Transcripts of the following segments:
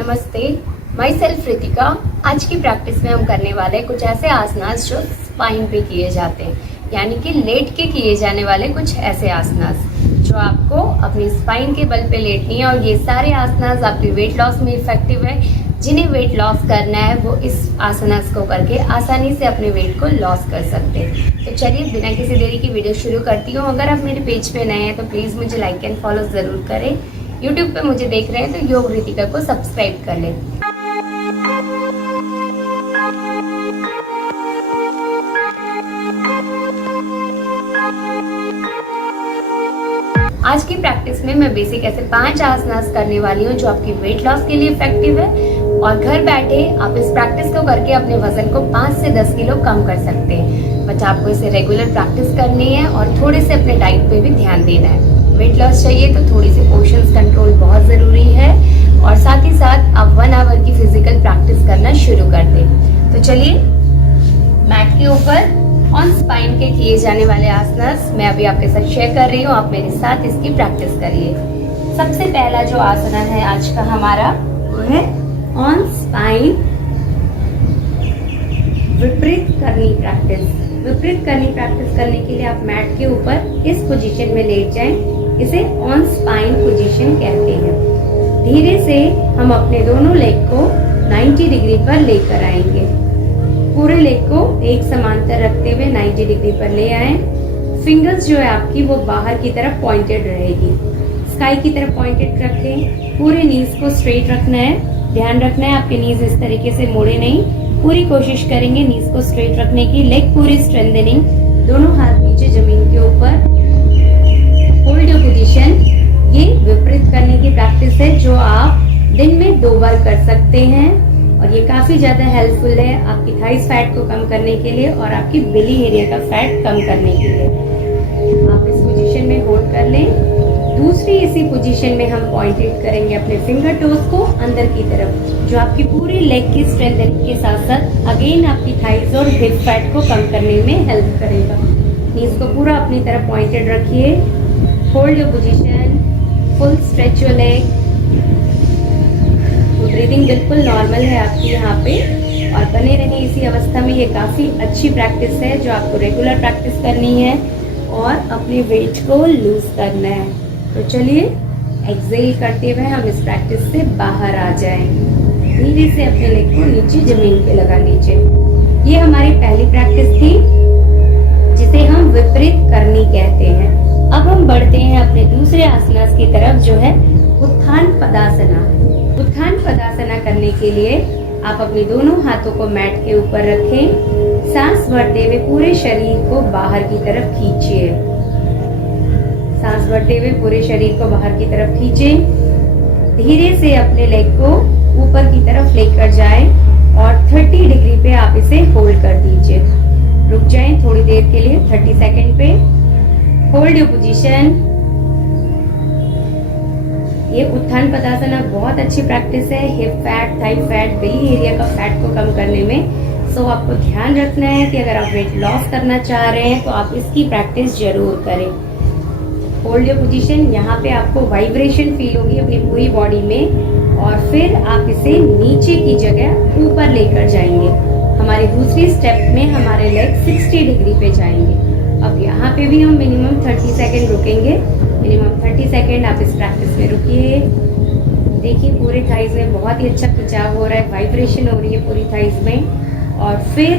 नमस्ते, my self Ritika. आज की प्रैक्टिस में हम करने वाले हैं कुछ ऐसे आसनास जो स्पाइन पे किए जाते हैं, यानी कि लेट के किए जाने वाले कुछ ऐसे आसनास जो आपको अपनी स्पाइन के बल पे लेटनी है। और ये सारे आसनास आपके वेट लॉस में इफेक्टिव है। जिन्हें वेट लॉस करना है वो इस आसनास को करके आसानी से अपने वेट को लॉस कर सकते हैं। तो चलिए बिना किसी देरी की वीडियो शुरू करती हूँ। अगर आप मेरे पेज पे नए हैं तो प्लीज़ मुझे लाइक एंड फॉलो ज़रूर करें। यूट्यूब पे मुझे देख रहे हैं तो योग रितिका को सब्सक्राइब कर लें। आज की प्रैक्टिस में मैं बेसिक ऐसे 5 आसनास करने वाली हूँ जो आपकी वेट लॉस के लिए इफेक्टिव है। और घर बैठे आप इस प्रैक्टिस को करके अपने वजन को 5 से 10 किलो कम कर सकते हैं। बट आपको इसे रेगुलर प्रैक्टिस करनी है और थोड़े से अपने डाइट पे भी ध्यान देना है। वेट लॉस चाहिए तो थोड़ी सी पोर्शंस कंट्रोल बहुत ज़रूरी है। और साथ ही साथ आप 1 आवर की फिजिकल प्रैक्टिस करना शुरू कर दें। तो चलिए मैट के ऊपर ऑन स्पाइन के किए जाने वाले आसनास मैं अभी आपके साथ शेयर कर रही हूँ। आप मेरे साथ इसकी प्रैक्टिस करिए। सबसे पहला जो आसना है आज का हमारा वो है ऑन स्पाइन विपरीत करनी प्रैक्टिस। विपरीत करनी प्रैक्टिस करने के लिए आप मैट के ऊपर इस पोजीशन में लेट जाएं। इसे ऑन स्पाइन पोजीशन कहते हैं। धीरे से हम अपने दोनों लेग को 90 डिग्री पर लेकर आएंगे। पूरे लेग को एक समांतर रखते हुए 90 डिग्री पर ले आए। फिंगर्स जो है आपकी वो बाहर की तरफ पॉइंटेड रहेगी, स्काई की तरफ पॉइंटेड रखें। पूरे नीज को स्ट्रेट रखना है। ध्यान रखना है आपके नीज इस तरीके से मुड़े नहीं। पूरी कोशिश करेंगे नीज को स्ट्रेट रखने की। लेग पूरी स्ट्रेंथनिंग, दोनों हाथ नीचे जमीन के ऊपर। Hold your position. ये विपरीत करने की प्रैक्टिस है जो आप दिन में 2 बार कर सकते हैं और ये काफी ज्यादा हेल्पफुल है आपकी थाइस फैट को कम करने के लिए और आपकी बेली एरिया का फैट कम करने के लिए। आप इस पोजीशन में होल्ड कर लें। दूसरी इसी पोजीशन में हम पॉइंटेड करेंगे अपने फिंगर टोज को अंदर की तरफ, जो आपकी पूरी लेग की स्ट्रेंथनिंग के साथ साथ अगेन आपकी थाइस और हिप फैट को कम करने में हेल्प करेगा। नीज को पूरा अपनी तरफ पॉइंटेड रखिए। Hold your position, full stretch your leg. Breathing बिल्कुल नॉर्मल है आपकी यहाँ पे और बने रहें इसी अवस्था में। ये काफ़ी अच्छी प्रैक्टिस है जो आपको रेगुलर प्रैक्टिस करनी है और अपने वेट को लूज करना है। तो चलिए एक्सेल करते हुए हम इस प्रैक्टिस से बाहर आ जाएं। धीरे से अपने लेग को नीचे जमीन पे लगा लीजिए। ये हमारी पहली प्रैक्टिस थी जिसे हम विपरीत करनी कहते हैं। अब हम बढ़ते हैं अपने दूसरे आसनास की तरफ जो है उत्थान पदासना। उत्थान पदासना करने के लिए आप अपने दोनों हाथों को मैट के ऊपर रखें। सांस भरते हुए पूरे शरीर को बाहर की तरफ खींचिए। सांस भरते हुए पूरे शरीर को बाहर की तरफ खींचे। धीरे से अपने लेग को ऊपर की तरफ लेकर जाएं और 30 डिग्री पे आप इसे होल्ड कर दीजिए। रुक जाएं थोड़ी देर के लिए 30 सेकंड पे। Hold your position. ये उत्थान पदासना बहुत अच्छी प्रैक्टिस है हिप फैट, थाई फैट, बेली एरिया का फैट को कम करने में। सो आपको ध्यान रखना है कि अगर आप वेट लॉस करना चाह रहे हैं तो आप इसकी प्रैक्टिस जरूर करें। Hold your position. यहाँ पे आपको वाइब्रेशन फील होगी अपनी पूरी बॉडी में और फिर आप इसे नीचे की जगह ऊपर लेकर जाएंगे। हमारी दूसरी स्टेप में हमारे लेग 60 डिग्री पे जाएंगे। अब यहाँ पे भी हम मिनिमम 30 सेकेंड रुकेंगे। मिनिमम 30 सेकेंड आप इस प्रैक्टिस में रुकिए। देखिए पूरे थाइज में बहुत ही अच्छा खिंचाव हो रहा है, वाइब्रेशन हो रही है पूरी थाइज में। और फिर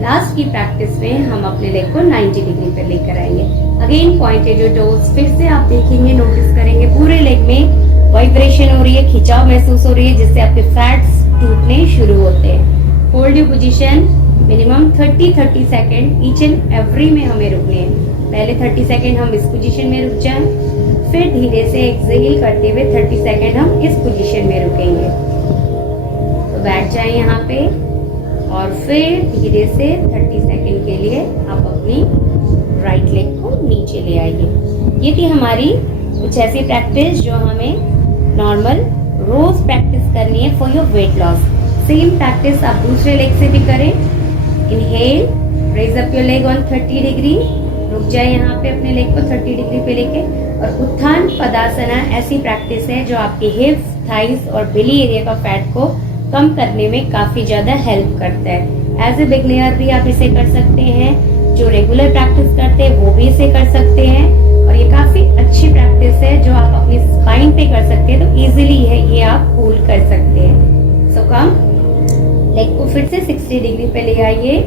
लास्ट की प्रैक्टिस में हम अपने लेग को 90 डिग्री पर लेकर आएंगे। Again pointed your toes. फिर से आप देखेंगे, नोटिस करेंगे पूरे लेग में वाइब्रेशन हो रही है, खिंचाव महसूस हो रही है, जिससे आपके फैट्स टूटने शुरू होते हैं। Hold your position. Minimum 30 second each and every में हमें रुकने हैं। पहले 30 सेकेंड हम इस पोजीशन में रुक जाएं, फिर धीरे से एक्सेल करते हुए 30 सेकेंड हम इस पोजीशन में रुकेंगे। तो बैठ जाएं यहाँ पे और फिर धीरे से 30 सेकेंड के लिए आप अपनी राइट लेग को नीचे ले आइए। ये थी हमारी कुछ ऐसी प्रैक्टिस जो हमें नॉर्मल रोज प्रैक्टिस करनी है for your weight loss. Same practice आप दूसरे लेग से भी करें। Inhale, raise up your leg on 30 degree. रुक जाए यहाँ पे अपने लेग को 30 डिग्री पे लेके और उत्थान पदासना ऐसी प्रैक्टिस है जो आपके हिप्स, थाइस और बेली एरिया का फैट को कम करने में काफी ज्यादा हेल्प करता है। एज ए बिगनर भी आप इसे कर सकते हैं, जो रेगुलर प्रैक्टिस करते हैं वो भी इसे कर सकते हैं, और ये काफी अच्छी प्रैक्टिस है जो आप अपनी स्पाइन पे कर सकते हैं, तो इजीली है ये आप होल्ड कर सकते हैं। सो कम, लेग को फिर से 60 डिग्री पे ले आइए,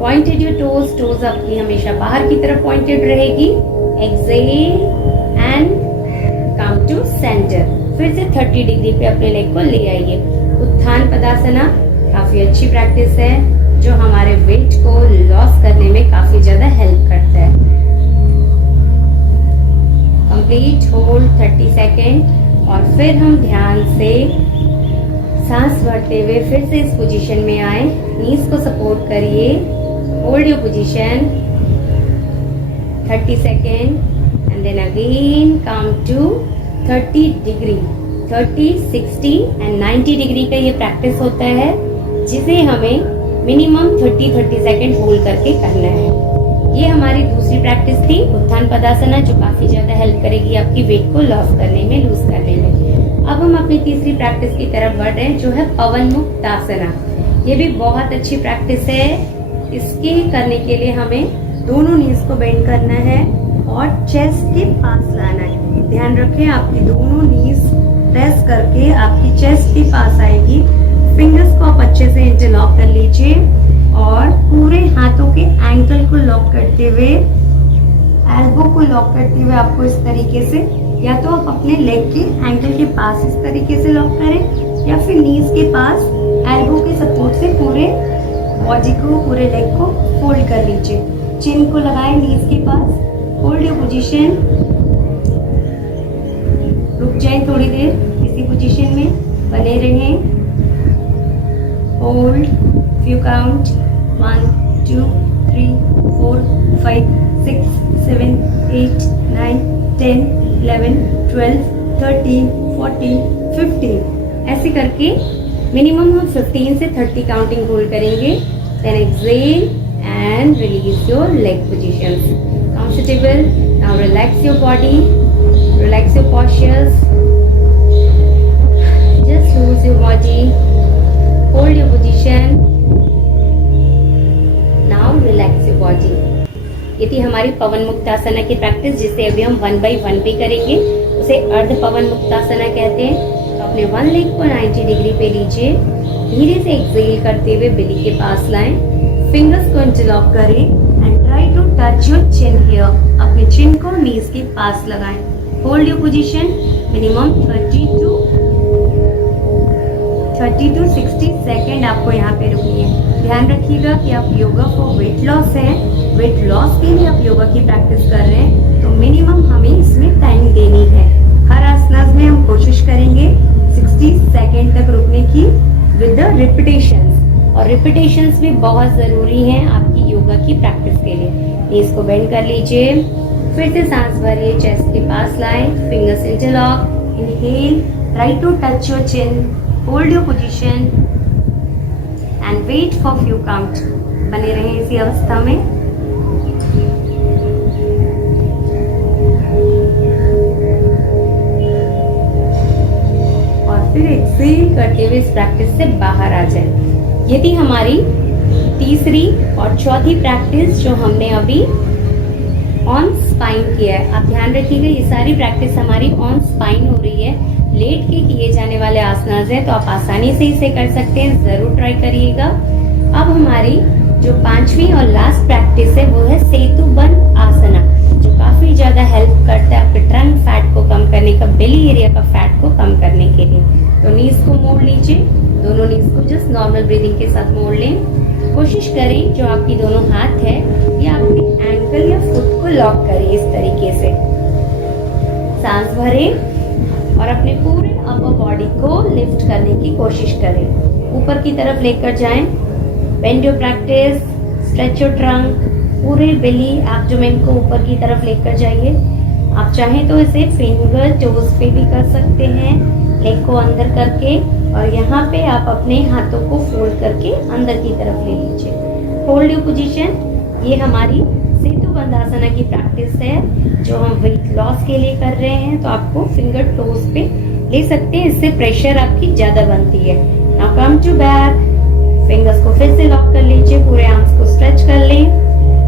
पॉइंटेड योर टोज, टोज आपकी हमेशा बाहर की तरफ पॉइंटेड रहेगी। Exhale and come to centre, फिर से 30 डिग्री पे अपने लेग को ले आइए। उत्थान पदासना काफी अच्छी प्रैक्टिस है जो हमारे वेट को लॉस करने में काफी ज्यादा हेल्प करता है। कंप्लीट होल्ड 30 सेकेंड, और फिर हम ध्यान से सांस भरते हुए फिर से इस पोजीशन में आए। नीज को सपोर्ट करिए, hold your position 30 second and then again come to 30 degree. 30, 60 and 90 degree का ये प्रैक्टिस होता है जिसे हमें मिनिमम 30 सेकेंड होल्ड करके करना है। ये हमारी दूसरी प्रैक्टिस थी उत्थान पदासना, जो काफी ज्यादा हेल्प करेगी आपकी वेट को लॉस करने में, लूज करने में। अब हम अपनी तीसरी प्रैक्टिस की तरफ बढ़ रहे हैं जो है पवन मुक्तासना। ये भी बहुत अच्छी प्रैक्टिस है। इसके करने के लिए हमें दोनों नीज को बेंड करना है और चेस्ट के पास लाना है। ध्यान रखें आपकी दोनों नीज प्रेस करके आपकी चेस्ट के पास आएगी। फिंगर्स को आप अच्छे से इंटरलॉक कर लीजिए और पूरे हाथों के एंकल को लॉक करते हुए, एल्बो को लॉक करते हुए आपको इस तरीके से, या तो आप अपने लेग के एंकल के पास इस तरीके से लॉक करें, या फिर नीज के पास एल्बो के सपोर्ट से पूरे बॉडी को, पूरे लेग को फोल्ड कर लीजिए। चिन को लगाएं नीज के पास, होल्ड योर पोजीशन, रुक जाएं थोड़ी देर इसी पोजीशन में, बने रहें। होल्ड, फ्यू काउंट 1 2 3 4 5 6 7 8 9 10 11 12 13 14 15, ऐसे करके मिनिमम हम 15 से 30 काउंटिंग होल्ड करेंगे। Then exhale and release your leg positions. Comfortable. Now relax your body, relax your postures. Just loose your body, hold your position. Now relax your body. ये थी हमारी पवन मुक्तासना की practice, जिसे अभी हम 1 by 1 भी करेंगे। उसे अर्ध पवन मुक्तासना कहते हैं। तो अपने 1 लेग को 90 डिग्री पे लीजिए, धीरे से एक्सेल करते हुए बेली के पास लाएं, फिंगर्स को इंटरलॉक करें and try to touch your chin here. अपने चिन को नीज के पास लगाएं। Hold your position minimum 30 to 60 second आपको यहाँ पे रुकनी है। ध्यान रखिएगा कि आप योगा फॉर वेट लॉस है, वेट लॉस के लिए आप योगा की प्रैक्टिस कर रहे हैं, तो मिनिमम हमें इसमें टाइम देनी है। हर आसनास में हम कोशिश करेंगे 60 सेकेंड तक रुकने की विद द रिपीटेशंस, और रिपीटेशंस भी बहुत ज़रूरी हैं आपकी योगा की प्रैक्टिस के लिए। नीज को बेंड कर लीजिए, फिर से सांस भरिए, चेस्ट के पास लाएं, fingers interlock, inhale, try to touch your chin, hold your position and wait for few count. बने रहें इसी अवस्था में। और फिर एक्सेल करते हुए इस प्रैक्टिस से बाहर आ जाए। ये थी हमारी तीसरी और चौथी प्रैक्टिस जो हमने अभी ऑन स्पाइन किया है। आप ध्यान रखिएगा ये सारी प्रैक्टिस हमारी ऑन स्पाइन हो रही है। लेट के किए जाने वाले आसनास हैं, तो आप आसानी से इसे कर सकते हैं, जरूर ट्राई करिएगा। अब हमारी जो 5वीं और लास्ट प्रैक्टिस है वो है सेतुबंध आसना, जो काफी ज्यादा हेल्प करता है आपके ट्रंक फैट को कम करने का, बेली एरिया का फैट को कम करने के लिए। तो नीज को मोड़ लीजिए, दोनों नीज को जस्ट नॉर्मल ब्रीदिंग के साथ मोड़ लें। कोशिश करें जो आपकी दोनों हाथ है ये आपके एंकल या फुट को लॉक करें इस तरीके से। सांस भरें और अपने पूरे अपर बॉडी को लिफ्ट करने की कोशिश करें, ऊपर की तरफ लेकर जाएं। Bend your practice, stretch your trunk, पूरे बेली एब्डोमेन को ऊपर की तरफ लेकर जाइए। आप चाहें तो इसे फिंगर टोज पे भी कर सकते हैं, लेग को अंदर करके, और यहाँ पे आप अपने हाथों को फोल्ड करके अंदर की तरफ ले लीजिए। Hold your position. ये हमारी सेतु बंधासना की प्रैक्टिस है जो हम वेट लॉस के लिए कर रहे हैं। तो आपको फिंगर टोज पे ले सकते हैं, इससे प्रेशर आपकी ज्यादा बनती है। Now come to back, fingers को फिर से लॉक कर लीजिए, पूरे आर्म्स को स्ट्रेच कर लें,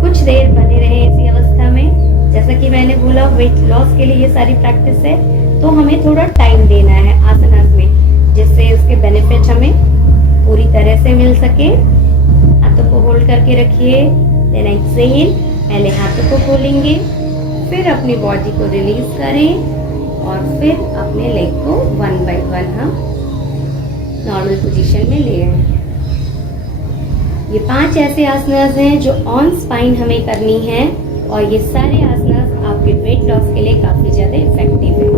कुछ देर बने रहे इसी अवस्था में। जैसा कि मैंने बोला वेट लॉस के लिए ये सारी प्रैक्टिस है, तो हमें थोड़ा टाइम देना है आसनास में, जिससे इसके बेनिफिट हमें पूरी तरह से मिल सके। हाथों को होल्ड करके रखिए, देन एक्सहेल, पहले हाथों को खोलेंगे, फिर अपनी बॉडी को रिलीज करें और फिर अपने लेग को 1 बाय 1 हम नॉर्मल पोजीशन में ले आए। ये 5 ऐसे आसनास हैं जो ऑन स्पाइन हमें करनी है और ये सारे आसनास आपके वेट लॉस के लिए काफी ज्यादा इफेक्टिव है।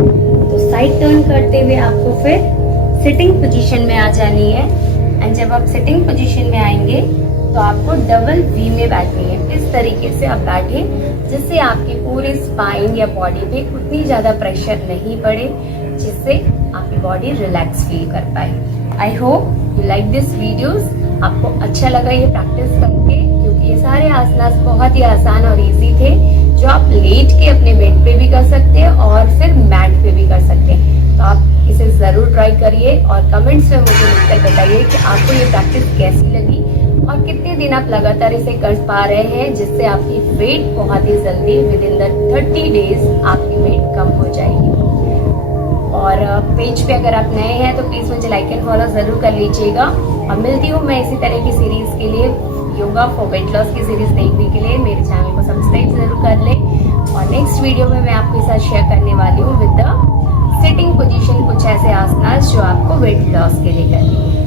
तो साइड टर्न करते हुए आपको फिर सिटिंग पोजीशन में आ जानी है। एंड जब आप सिटिंग पोजीशन में आएंगे तो आपको डबल वी में बैठनी है। इस तरीके से आप बैठे जिससे आपकी पूरी स्पाइन या बॉडी पे उतनी ज्यादा प्रेशर नहीं पड़े, जिससे आपकी बॉडी रिलैक्स फील कर पाए। I hope you like this videos. आपको अच्छा लगा ये प्रैक्टिस करके, क्योंकि ये सारे आसनास बहुत ही आसान और इजी थे, जो आप लेट के अपने बेड पे भी कर सकते हैं और फिर मैट पे भी कर सकते हैं। तो आप इसे जरूर ट्राई करिए और कमेंट्स में मुझे लिखकर बताइए कि आपको ये प्रैक्टिस कैसी लगी और कितने दिन आप लगातार इसे कर पा रहे हैं, जिससे आपकी वेट बहुत ही जल्दी विदिन द 30 डेज आपकी वेट कम हो जाएगी। और पेज पे अगर आप नए हैं तो प्लीज मुझे लाइक एंड फॉलो जरूर कर लीजिएगा। और मिलती हूँ मैं इसी तरह की सीरीज के लिए, योगा फॉर वेट लॉस की सीरीज देखने के लिए मेरे चैनल को सब्सक्राइब जरूर कर लें। और नेक्स्ट वीडियो में मैं आपके साथ शेयर करने वाली हूँ विद द सिटिंग पोजीशन, कुछ ऐसे आसनास जो आपको वेट लॉस के लिए करनी है।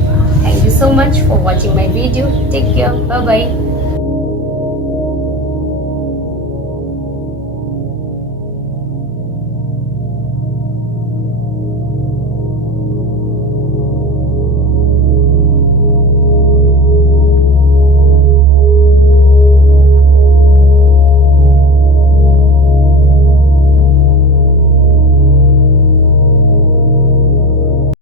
Thank you so much for watching my video. Take care. Bye bye.